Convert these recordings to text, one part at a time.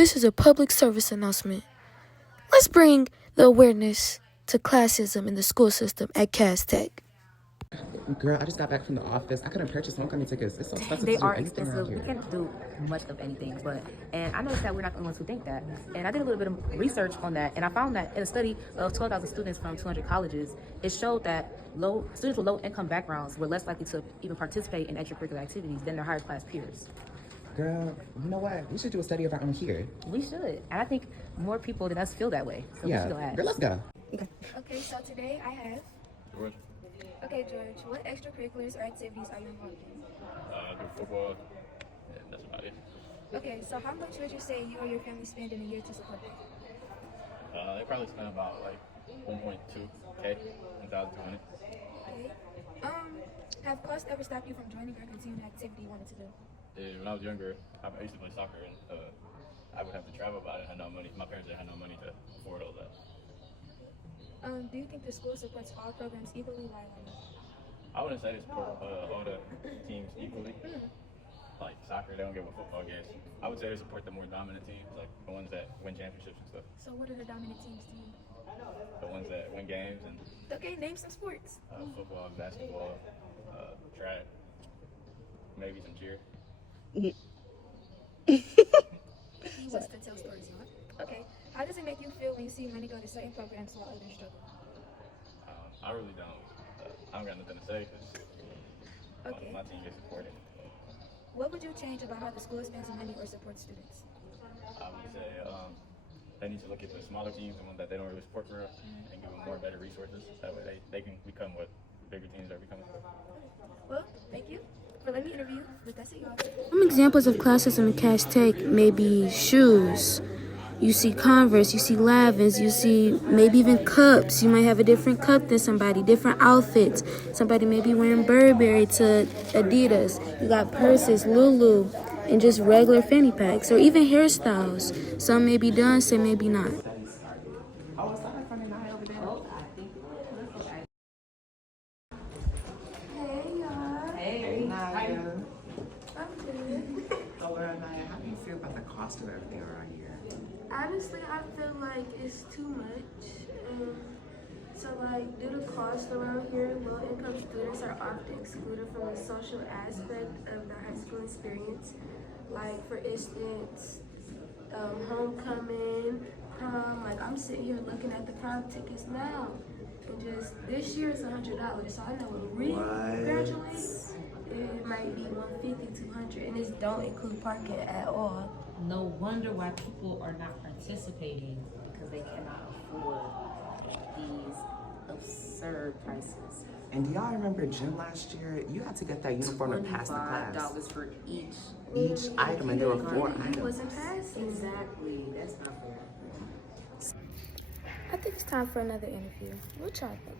This is a public service announcement. Let's bring the awareness to classism in the school system at Cass Tech. Girl, I just got back from the office. I couldn't purchase homecoming tickets. It's so expensive They to do are anything expensive. around We here. can't do much of anything, and I noticed that we're not the only ones who think that. And I did a little bit of research on that, and I found that in a study of 12,000 students from 200 colleges, it showed that students with low-income backgrounds were less likely to even participate in extracurricular activities than their higher-class peers. Girl, you know what? We should do a study of our own here. We should, and I think more people than us feel that way. So we should go ask. Girl, let's go. Okay, so today I have. George. Okay, George, what extracurriculars or activities are you involved in? I do football, and that's about it. Okay, so how much would you say you or your family spend in a year to support it? They probably spend about like 1.2K, 1,200. Okay. Have costs ever stopped you from joining or continuing an activity you wanted to do? When I was younger, I used to play soccer, and I would have to travel, but I didn't have no money. My parents didn't have no money to afford all that. Do you think the school supports all programs equally? I wouldn't say they support all the teams equally. Like soccer, they don't give a football games. I would say they support the more dominant teams, like the ones that win championships and stuff. So what are the dominant teams to you? The ones that win games and Okay, name some sports. football, basketball, track, maybe some cheer. He wants to tell stories, huh? Okay. How does it make you feel when you see money go to certain programs while others struggle? I really don't. I don't got nothing to say because Okay. my team gets supported. What would you change about how the school spends money or supports students? I would say they need to look at the smaller teams, the ones that they don't really support for real, and give them more better resources. That way they can become what bigger teams are becoming. Well, thank you for letting me interview. But that's it, y'all. Some examples of classism in Cass Tech may be shoes. You see Converse, you see Lavins, you see maybe even cups. You might have a different cup than somebody, different outfits. Somebody may be wearing Burberry to Adidas. You got purses, Lulu, and just regular fanny packs, or even hairstyles. Some may be done, some may be not. Hey, Naya. I'm good. So, Naya, how do you feel about the cost of everything around here? Honestly, I feel like it's too much. So, like, due to cost around here, low-income students are often excluded from the social aspect of the high school experience. Like, for instance, homecoming, prom. Like, I'm sitting here looking at the prom tickets now. And just this year it's $100. So I know when we graduate, it might be $150, $200, and this don't include parking at all. No wonder why people are not participating, because they cannot afford these absurd prices. And do y'all remember gym last year? You had to get that uniform to pass the class. $25 for each Item, and there were 4 It items. wasn't passing. Exactly. That's not fair. I think it's time for another interview. What y'all think?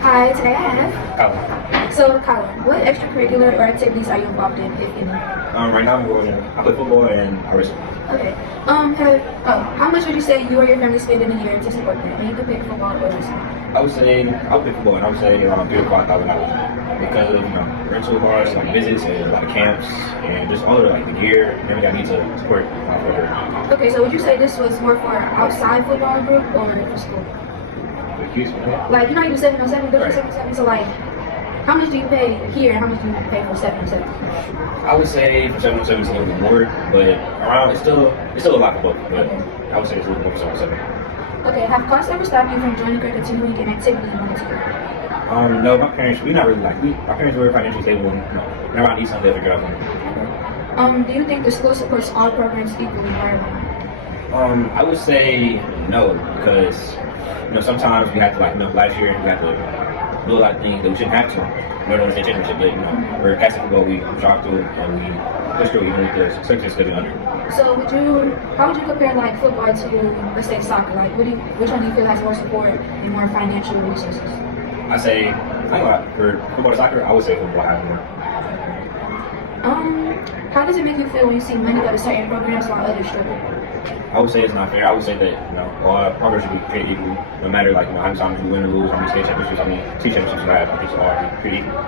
Hi, today I have. So, Colin, what extracurricular or activities are you involved in, if any? Right now I play football and I wrestle. Okay. How much would you say you or your family spend in a year to support that? And you can pick football or wrestling. I would say I play football and I would say around $3,000 to $5,000 because of rental cars, like visits and a lot of camps and just all of like the gear and everything I need to support my football. Okay, so would you say this was more for outside football group or for school? Like, you know, you do 7-on-7, don't you 7-on-7? So, like, how much do you pay here and how much do you pay for 7-on-7? I would say for 7-on-7 it's a little bit more, but around it's still a lot for both. But I would say it's a little bit more for 7-on-7. Okay, have costs ever stopped you from joining or continuing an activity you wanted to do? No, my parents, my parents were financially stable and whenever I need something they figure it out for me. Do you think the school supports all programs equally or not? I would say no, because sometimes we have to last year we had to do a lot of things that we shouldn't have to in order to win the championship. But we're passing football, we drive through and we push through even if the circumstances could be under. So how would you compare like football to, let's say, soccer? Like, which one do you feel has more support and more financial resources? I say, for football to soccer, I would say football has more. How does it make you feel when you see money go to certain programs while others struggle? I would say it's not fair. I would say that all programs should be treated equally, no matter how many times you win or lose, how many state championships, how many state championships you have. I think it's all treated equally.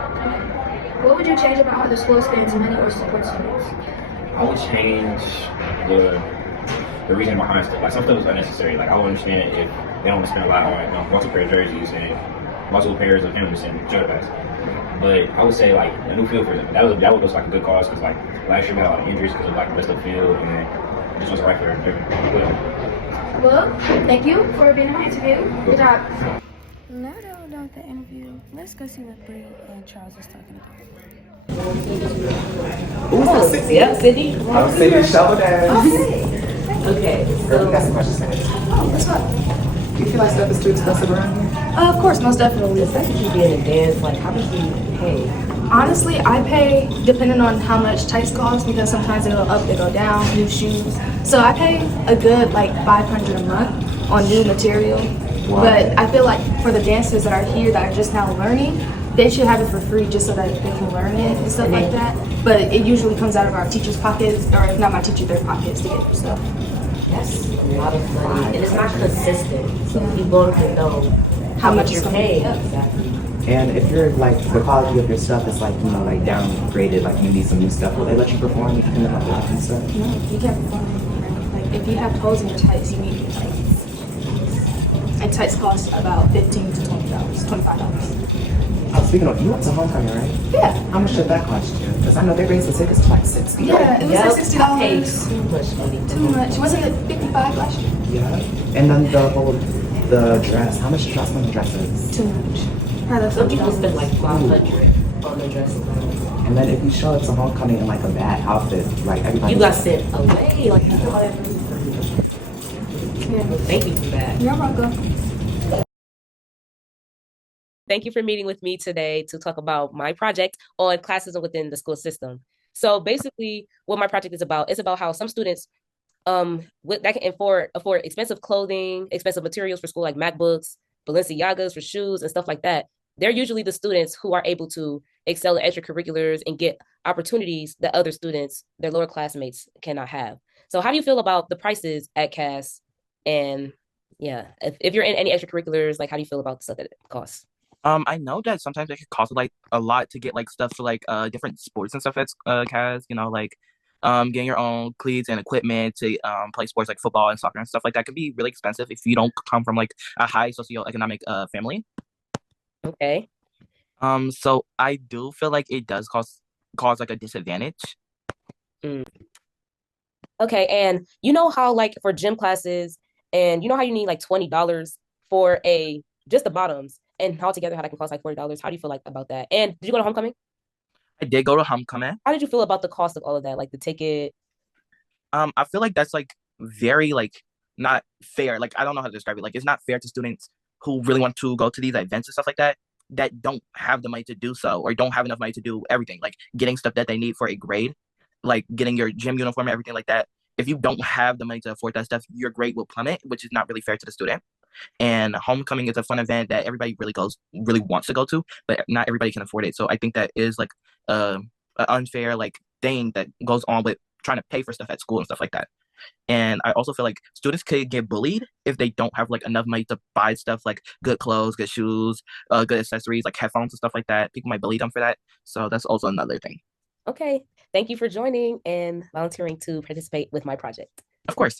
What would you change about how the school spends money or supports students? I would change the the reason behind stuff. Like some stuff is unnecessary. Like I would understand it if they don't want to spend a lot on multiple pair of jerseys and multiple pairs of helmets and shoulder pads. But I would say like a new field for them. That would look like a good cause because like last year we had a lot of injuries because of like the messed up field and it just wasn't right for everyone. Well, thank you for being on my interview. Good job. Now that we're done with the interview, let's go see what Bree and Charles was talking about. Ooh, Sydney. Yeah, Sydney. I'm Sydney Shoulders. Okay. Girl, we got some questions to ask. Oh, what's up? Do you feel like stuff is too expensive around here? Of course, most definitely. Especially you being a dance, like how much do you pay? Honestly, I pay depending on how much tights cost because sometimes they go up, they go down, new shoes. So I pay a good like $500 a month on new material. Wow. But I feel like for the dancers that are here that are just now learning, they should have it for free just so that they can learn it and stuff like that. But it usually comes out of our teachers' pockets, or if not my teacher, their pockets to get stuff. That's a lot of money, and it's not consistent. So you want to know how much you're it's gonna be. paying. Yep. Exactly. And if you're like the quality of your stuff is like, you know, like downgraded, like you need some new stuff, will they let you perform in the public and stuff? No, you can't perform. Like if you have holes in your tights, you need new tights. And tights cost about $15 to $20, $25. Oh, speaking of, you went to homecoming, right? Yeah. How much did that cost you? Because I know they raised the tickets to like $60. Yeah, it was like $60. I paid too much money. Too much. Wasn't it $55 last year? Yeah. And then the dress. How much dress on the dresses? Too much. Probably Some people $50. spend like $500 on the dress alone. And then if you show up to homecoming in like a bad outfit, like everybody. You got sent away. Like you know, Yeah. thank you for that. You're welcome. Thank you for meeting with me today to talk about my project on classism within the school system. So basically, what my project is about how some students that can afford expensive clothing, expensive materials for school like MacBooks, Balenciagas for shoes and stuff like that. They're usually the students who are able to excel in extracurriculars and get opportunities that other students, their lower classmates, cannot have. So how do you feel about the prices at CAS? And yeah, if you're in any extracurriculars, like how do you feel about the stuff that it costs? I know that sometimes it could cost like a lot to get like stuff for like different sports and stuff at CAS, you know, like getting your own cleats and equipment to play sports like football and soccer and stuff like that can be really expensive if you don't come from like a high socioeconomic family. Okay. So I do feel like it does cause like a disadvantage. Mm. Okay, and you know how like for gym classes, and you know how you need like $20 for just the bottoms, and altogether how that can cost like $40. How do you feel like about that? And did you go to homecoming? I did go to homecoming. How did you feel about the cost of all of that, like the ticket? I feel like that's like very like not fair. Like I don't know how to describe it. Like it's not fair to students who really want to go to these events and stuff like that don't have the money to do so or don't have enough money to do everything, like getting stuff that they need for a grade, like getting your gym uniform and everything like that. If you don't have the money to afford that stuff, your grade will plummet, which is not really fair to the student. And homecoming is a fun event that everybody really wants to go to, but not everybody can afford it. So I think that is like an unfair like thing that goes on with trying to pay for stuff at school and stuff like that. And I also feel like students could get bullied if they don't have like enough money to buy stuff like good clothes, good shoes, good accessories like headphones and stuff like that. People might bully them for that. So that's also another thing. Okay. Thank you for joining and volunteering to participate with my project. Of course.